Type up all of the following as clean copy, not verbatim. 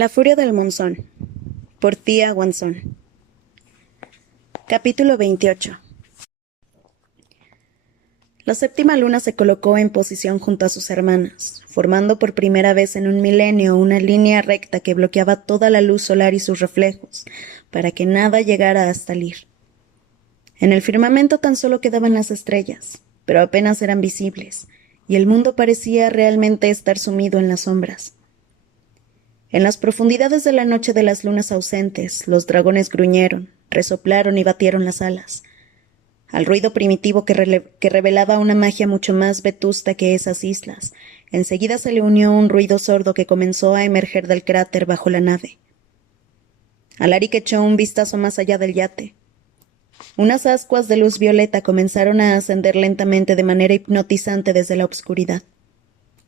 La furia del monzón, por Thea Wanson. Capítulo 28. La séptima luna se colocó en posición junto a sus hermanas, formando por primera vez en un milenio una línea recta que bloqueaba toda la luz solar y sus reflejos, para que nada llegara a salir. En el firmamento tan solo quedaban las estrellas, pero apenas eran visibles, y el mundo parecía realmente estar sumido en las sombras. En las profundidades de la noche de las lunas ausentes, los dragones gruñeron, resoplaron y batieron las alas. Al ruido primitivo que revelaba una magia mucho más vetusta que esas islas, enseguida se le unió un ruido sordo que comenzó a emerger del cráter bajo la nave. Alaric echó un vistazo más allá del yate. Unas ascuas de luz violeta comenzaron a ascender lentamente de manera hipnotizante desde la obscuridad.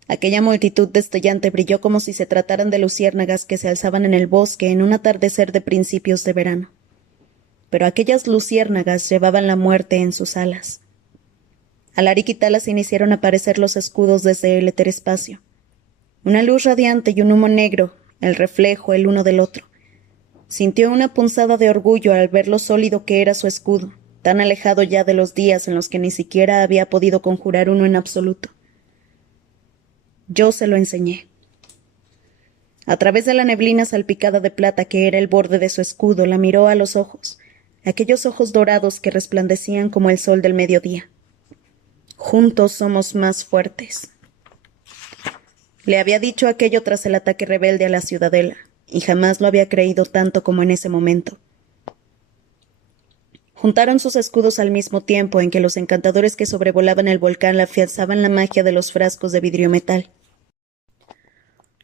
Aquella multitud destellante brilló como si se trataran de luciérnagas que se alzaban en el bosque en un atardecer de principios de verano. Pero aquellas luciérnagas llevaban la muerte en sus alas. Alaric y Talasin hicieron aparecer los escudos desde el eterespacio. Una luz radiante y un humo negro, el reflejo el uno del otro. Sintió una punzada de orgullo al ver lo sólido que era su escudo, tan alejado ya de los días en los que ni siquiera había podido conjurar uno en absoluto. Yo se lo enseñé. A través de la neblina salpicada de plata que era el borde de su escudo, la miró a los ojos, aquellos ojos dorados que resplandecían como el sol del mediodía. Juntos somos más fuertes. Le había dicho aquello tras el ataque rebelde a la ciudadela, y jamás lo había creído tanto como en ese momento. Juntaron sus escudos al mismo tiempo en que los encantadores que sobrevolaban el volcán afianzaban la magia de los frascos de vidriometal.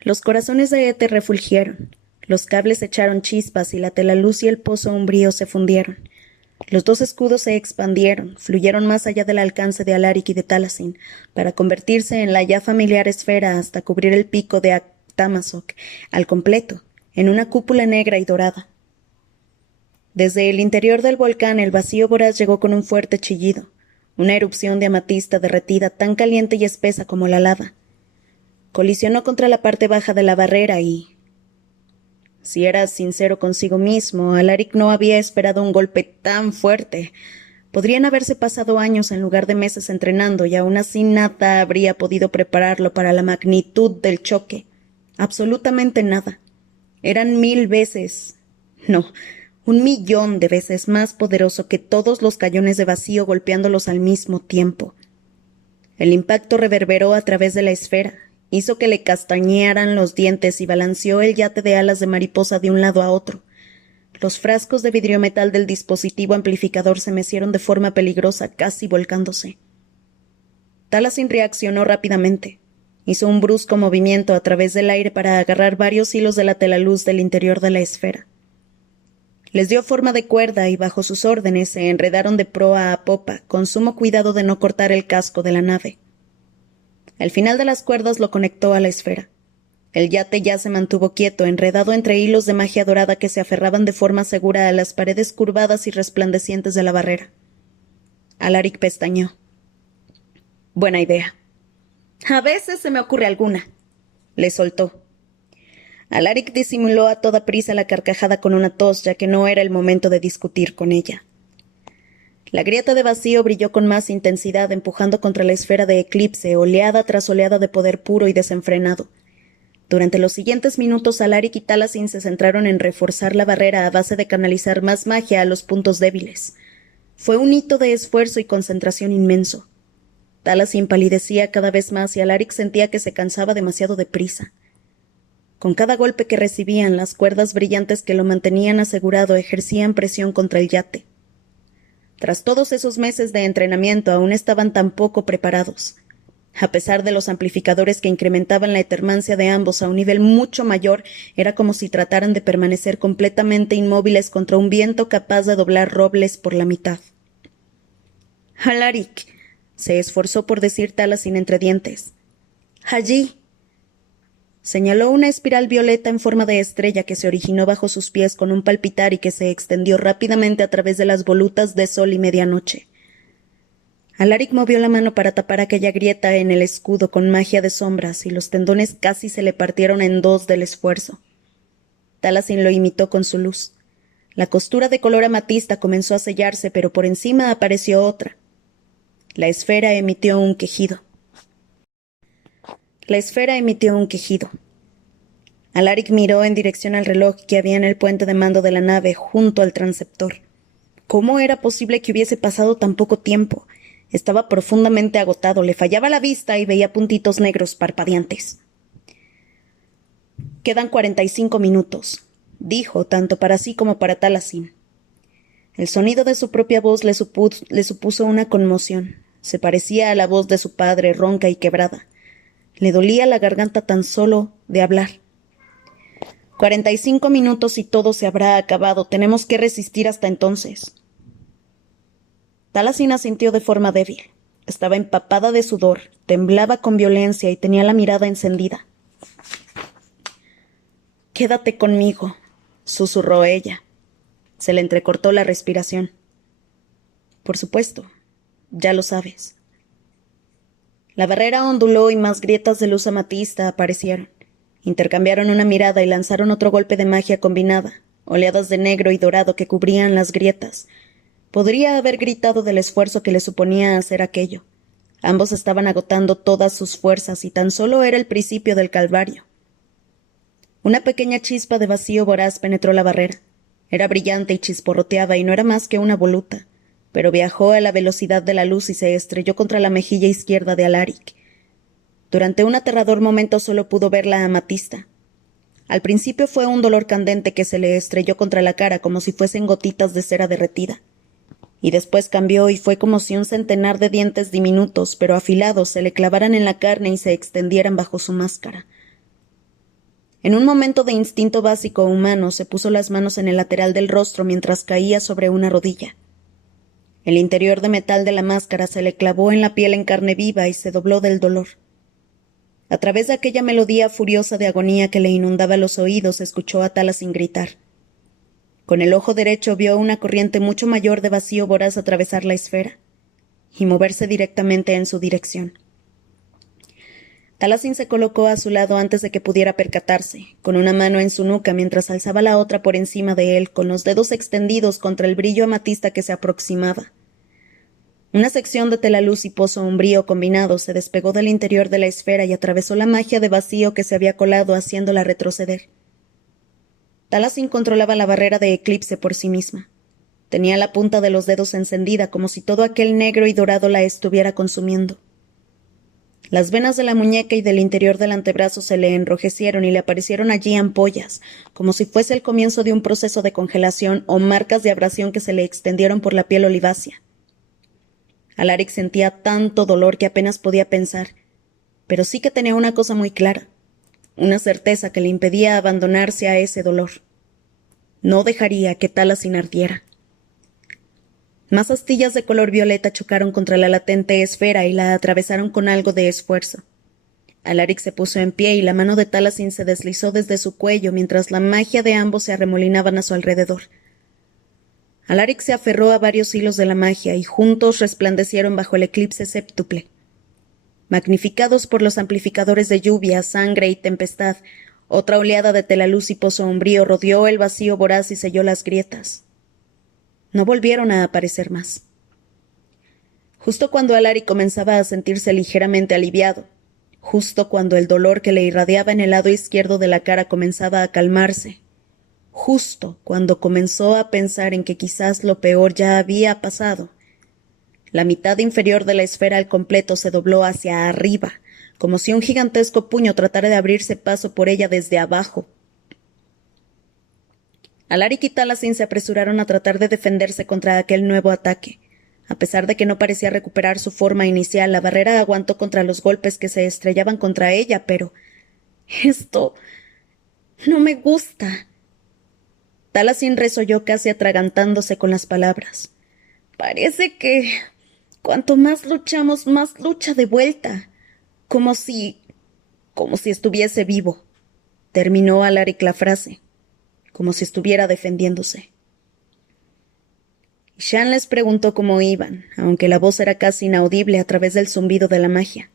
Los corazones de éter refulgieron, los cables echaron chispas y la telaluz y el pozo umbrío se fundieron. Los dos escudos se expandieron, fluyeron más allá del alcance de Alaric y de Talasin, para convertirse en la ya familiar esfera hasta cubrir el pico de Aktamasoc, al completo, en una cúpula negra y dorada. Desde el interior del volcán el vacío voraz llegó con un fuerte chillido, una erupción de amatista derretida tan caliente y espesa como la lava. Colisionó contra la parte baja de la barrera y... Si era sincero consigo mismo, Alaric no había esperado un golpe tan fuerte. Podrían haberse pasado años en lugar de meses entrenando y aún así nada habría podido prepararlo para la magnitud del choque. Absolutamente nada. Eran 1000 veces... No, 1.000.000 de veces más poderoso que todos los cañones de vacío golpeándolos al mismo tiempo. El impacto reverberó a través de la esfera. Hizo que le castañearan los dientes y balanceó el yate de alas de mariposa de un lado a otro. Los frascos de vidriometal del dispositivo amplificador se mecieron de forma peligrosa, casi volcándose. Talasin reaccionó rápidamente. Hizo un brusco movimiento a través del aire para agarrar varios hilos de la telaluz del interior de la esfera. Les dio forma de cuerda y bajo sus órdenes se enredaron de proa a popa, con sumo cuidado de no cortar el casco de la nave. El final de las cuerdas lo conectó a la esfera. El yate ya se mantuvo quieto, enredado entre hilos de magia dorada que se aferraban de forma segura a las paredes curvadas y resplandecientes de la barrera. Alaric pestañeó. Buena idea. A veces se me ocurre alguna. Le soltó. Alaric disimuló a toda prisa la carcajada con una tos, ya que no era el momento de discutir con ella. La grieta de vacío brilló con más intensidad, empujando contra la esfera de eclipse, oleada tras oleada de poder puro y desenfrenado. Durante los siguientes minutos, Alaric y Talasin se centraron en reforzar la barrera a base de canalizar más magia a los puntos débiles. Fue un hito de esfuerzo y concentración inmenso. Talasin palidecía cada vez más y Alaric sentía que se cansaba demasiado deprisa. Con cada golpe que recibían, las cuerdas brillantes que lo mantenían asegurado ejercían presión contra el yate. Tras todos esos meses de entrenamiento aún estaban tan poco preparados. A pesar de los amplificadores que incrementaban la etermancia de ambos a un nivel mucho mayor, era como si trataran de permanecer completamente inmóviles contra un viento capaz de doblar robles por la mitad. «Alaric», se esforzó por decir Talasin entre dientes. «Allí». Señaló una espiral violeta en forma de estrella que se originó bajo sus pies con un palpitar y que se extendió rápidamente a través de las volutas de sol y medianoche. Alaric movió la mano para tapar aquella grieta en el escudo con magia de sombras y los tendones casi se le partieron en dos del esfuerzo. Taliesin lo imitó con su luz. La costura de color amatista comenzó a sellarse, pero por encima apareció otra. La esfera emitió un quejido. Alaric miró en dirección al reloj que había en el puente de mando de la nave, junto al transceptor. ¿Cómo era posible que hubiese pasado tan poco tiempo? Estaba profundamente agotado, le fallaba la vista y veía puntitos negros parpadeantes. «Quedan 45 minutos», dijo, tanto para sí como para Taliesin. El sonido de su propia voz le supuso una conmoción. Se parecía a la voz de su padre, ronca y quebrada. Le dolía la garganta tan solo de hablar. 45 minutos y todo se habrá acabado. Tenemos que resistir hasta entonces. Taliesin asintió de forma débil. Estaba empapada de sudor, temblaba con violencia y tenía la mirada encendida. «Quédate conmigo», susurró ella. Se le entrecortó la respiración. «Por supuesto, ya lo sabes». La barrera onduló y más grietas de luz amatista aparecieron. Intercambiaron una mirada y lanzaron otro golpe de magia combinada, oleadas de negro y dorado que cubrían las grietas. Podría haber gritado del esfuerzo que le suponía hacer aquello. Ambos estaban agotando todas sus fuerzas y tan solo era el principio del calvario. Una pequeña chispa de vacío voraz penetró la barrera. Era brillante y chisporroteaba y no era más que una voluta, pero viajó a la velocidad de la luz y se estrelló contra la mejilla izquierda de Alaric. Durante un aterrador momento solo pudo ver la amatista. Al principio fue un dolor candente que se le estrelló contra la cara como si fuesen gotitas de cera derretida. Y después cambió y fue como si un centenar de dientes diminutos pero afilados se le clavaran en la carne y se extendieran bajo su máscara. En un momento de instinto básico humano se puso las manos en el lateral del rostro mientras caía sobre una rodilla. El interior de metal de la máscara se le clavó en la piel en carne viva y se dobló del dolor. A través de aquella melodía furiosa de agonía que le inundaba los oídos, escuchó a Taliesin gritar. Con el ojo derecho vio una corriente mucho mayor de vacío voraz atravesar la esfera y moverse directamente en su dirección. Taliesin se colocó a su lado antes de que pudiera percatarse, con una mano en su nuca mientras alzaba la otra por encima de él, con los dedos extendidos contra el brillo amatista que se aproximaba. Una sección de telaluz y pozo umbrío combinado se despegó del interior de la esfera y atravesó la magia de vacío que se había colado, haciéndola retroceder. Taliesin controlaba la barrera de eclipse por sí misma. Tenía la punta de los dedos encendida, como si todo aquel negro y dorado la estuviera consumiendo. Las venas de la muñeca y del interior del antebrazo se le enrojecieron y le aparecieron allí ampollas, como si fuese el comienzo de un proceso de congelación o marcas de abrasión que se le extendieron por la piel olivácea. Alaric sentía tanto dolor que apenas podía pensar, pero sí que tenía una cosa muy clara, una certeza que le impedía abandonarse a ese dolor. No dejaría que Taliesin ardiera. Más astillas de color violeta chocaron contra la latente esfera y la atravesaron con algo de esfuerzo. Alaric se puso en pie y la mano de Taliesin se deslizó desde su cuello mientras la magia de ambos se arremolinaban a su alrededor. Alaric se aferró a varios hilos de la magia y juntos resplandecieron bajo el eclipse séptuple. Magnificados por los amplificadores de lluvia, sangre y tempestad, otra oleada de telaluz y pozo umbrío rodeó el vacío voraz y selló las grietas. No volvieron a aparecer más. Justo cuando Alaric comenzaba a sentirse ligeramente aliviado, justo cuando el dolor que le irradiaba en el lado izquierdo de la cara comenzaba a calmarse, justo cuando comenzó a pensar en que quizás lo peor ya había pasado, la mitad inferior de la esfera al completo se dobló hacia arriba, como si un gigantesco puño tratara de abrirse paso por ella desde abajo. Alaric y Taliesin se apresuraron a tratar de defenderse contra aquel nuevo ataque. A pesar de que no parecía recuperar su forma inicial, la barrera aguantó contra los golpes que se estrellaban contra ella, pero... «Esto... no me gusta». Taliesin resolló casi atragantándose con las palabras. «Parece que... cuanto más luchamos, más lucha de vuelta. Como si estuviese vivo». Terminó Alaric la frase. Como si estuviera defendiéndose. Shan les preguntó cómo iban, aunque la voz era casi inaudible a través del zumbido de la magia.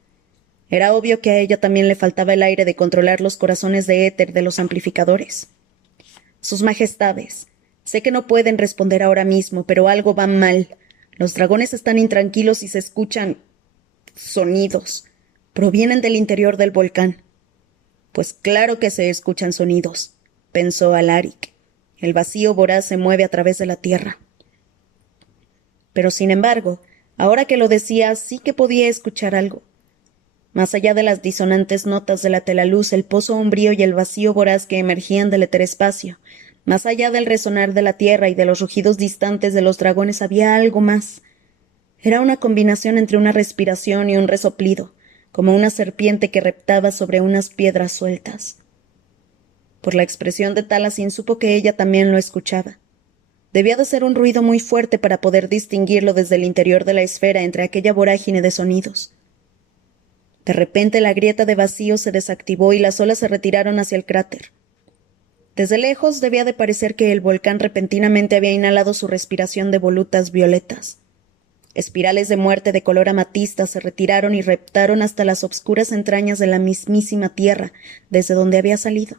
Era obvio que a ella también le faltaba el aire de controlar los corazones de éter de los amplificadores. Sus majestades, sé que no pueden responder ahora mismo, pero algo va mal. Los dragones están intranquilos y se escuchan sonidos. Provienen del interior del volcán. Pues claro que se escuchan sonidos, pensó Alaric. El vacío voraz se mueve a través de la tierra. Pero sin embargo, ahora que lo decía, sí que podía escuchar algo. Más allá de las disonantes notas de la telaluz, el pozo umbrío y el vacío voraz que emergían del eterespacio, más allá del resonar de la tierra y de los rugidos distantes de los dragones, había algo más. Era una combinación entre una respiración y un resoplido, como una serpiente que reptaba sobre unas piedras sueltas. Por la expresión de Taliesin supo que ella también lo escuchaba. Debía de ser un ruido muy fuerte para poder distinguirlo desde el interior de la esfera entre aquella vorágine de sonidos. De repente la grieta de vacío se desactivó y las olas se retiraron hacia el cráter. Desde lejos debía de parecer que el volcán repentinamente había inhalado su respiración de volutas violetas. Espirales de muerte de color amatista se retiraron y reptaron hasta las obscuras entrañas de la mismísima tierra, desde donde había salido.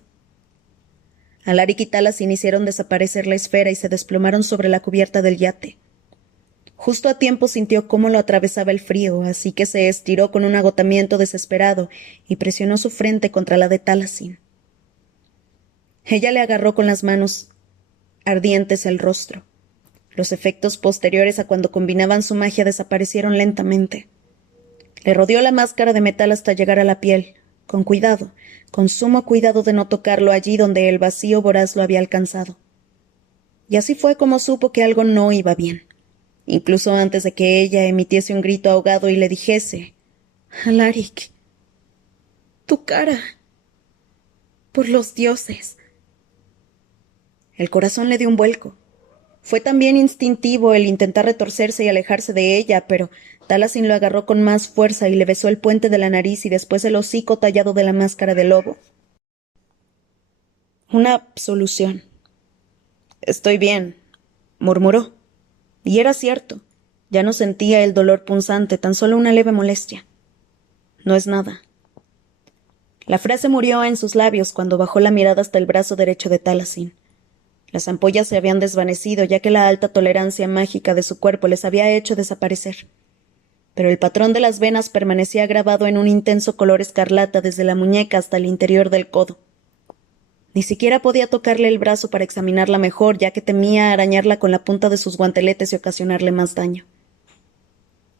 Alaric y Taliesin hicieron desaparecer la esfera y se desplomaron sobre la cubierta del yate. Justo a tiempo sintió cómo lo atravesaba el frío, así que se estiró con un agotamiento desesperado y presionó su frente contra la de Taliesin. Ella le agarró con las manos ardientes el rostro. Los efectos posteriores a cuando combinaban su magia desaparecieron lentamente. Le rodeó la máscara de metal hasta llegar a la piel, con cuidado, con sumo cuidado de no tocarlo allí donde el vacío voraz lo había alcanzado. Y así fue como supo que algo no iba bien. Incluso antes de que ella emitiese un grito ahogado y le dijese: «Alaric, tu cara. Por los dioses». El corazón le dio un vuelco. Fue también instintivo el intentar retorcerse y alejarse de ella, pero Taliesin lo agarró con más fuerza y le besó el puente de la nariz y después el hocico tallado de la máscara de lobo. Una absolución. «Estoy bien», murmuró. Y era cierto. Ya no sentía el dolor punzante, tan solo una leve molestia. «No es nada». La frase murió en sus labios cuando bajó la mirada hasta el brazo derecho de Taliesin. Las ampollas se habían desvanecido, ya que la alta tolerancia mágica de su cuerpo les había hecho desaparecer. Pero el patrón de las venas permanecía grabado en un intenso color escarlata desde la muñeca hasta el interior del codo. Ni siquiera podía tocarle el brazo para examinarla mejor, ya que temía arañarla con la punta de sus guanteletes y ocasionarle más daño.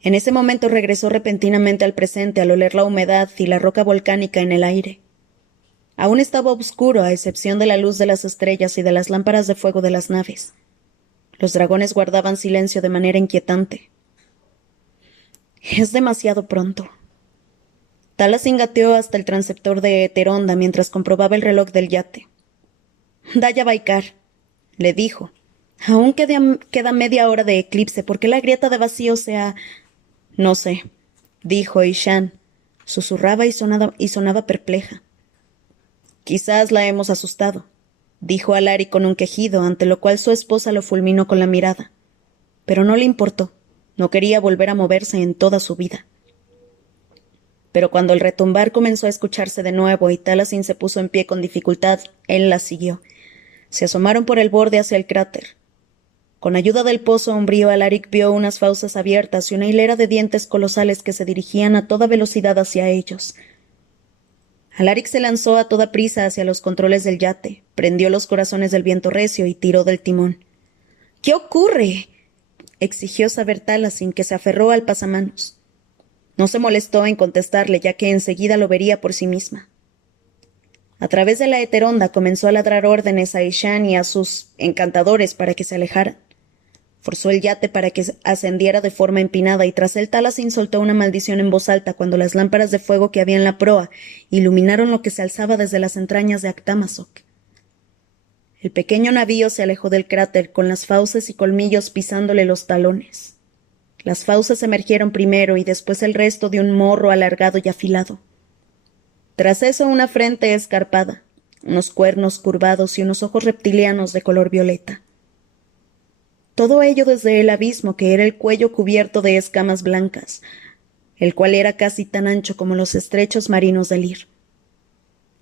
En ese momento regresó repentinamente al presente al oler la humedad y la roca volcánica en el aire. Aún estaba oscuro, a excepción de la luz de las estrellas y de las lámparas de fuego de las naves. Los dragones guardaban silencio de manera inquietante. «Es demasiado pronto». Taliesin gateó hasta el transceptor de Heteronda mientras comprobaba el reloj del yate. «Daya Baikar», le dijo. «Aún queda media hora de eclipse. ¿Por qué la grieta de vacío se ha...?» «No sé», dijo Ishan. Susurraba y sonaba perpleja. «Quizás la hemos asustado», dijo Alaric con un quejido, ante lo cual su esposa lo fulminó con la mirada. Pero no le importó. No quería volver a moverse en toda su vida. Pero cuando el retumbar comenzó a escucharse de nuevo y Taliesin se puso en pie con dificultad, él la siguió. Se asomaron por el borde hacia el cráter. Con ayuda del pozo umbrío, Alaric vio unas fauces abiertas y una hilera de dientes colosales que se dirigían a toda velocidad hacia ellos. Alaric se lanzó a toda prisa hacia los controles del yate, prendió los corazones del viento recio y tiró del timón. «¿Qué ocurre?», exigió saber Taliesin, que se aferró al pasamanos. No se molestó en contestarle, ya que enseguida lo vería por sí misma. A través de la heteronda comenzó a ladrar órdenes a Ishan y a sus encantadores para que se alejaran. Forzó el yate para que ascendiera de forma empinada y tras él Taliesin soltó una maldición en voz alta cuando las lámparas de fuego que había en la proa iluminaron lo que se alzaba desde las entrañas de Actamasok. El pequeño navío se alejó del cráter con las fauces y colmillos pisándole los talones. Las fauces emergieron primero y después el resto de un morro alargado y afilado. Tras eso una frente escarpada, unos cuernos curvados y unos ojos reptilianos de color violeta. Todo ello desde el abismo que era el cuello cubierto de escamas blancas, el cual era casi tan ancho como los estrechos marinos del Lir.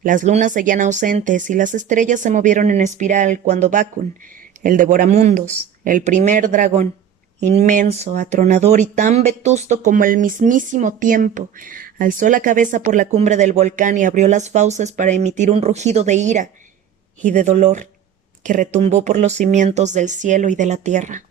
Las lunas seguían ausentes y las estrellas se movieron en espiral cuando Bakun, el devoramundos, el primer dragón, inmenso, atronador y tan vetusto como el mismísimo tiempo, alzó la cabeza por la cumbre del volcán y abrió las fauces para emitir un rugido de ira y de dolor que retumbó por los cimientos del cielo y de la tierra.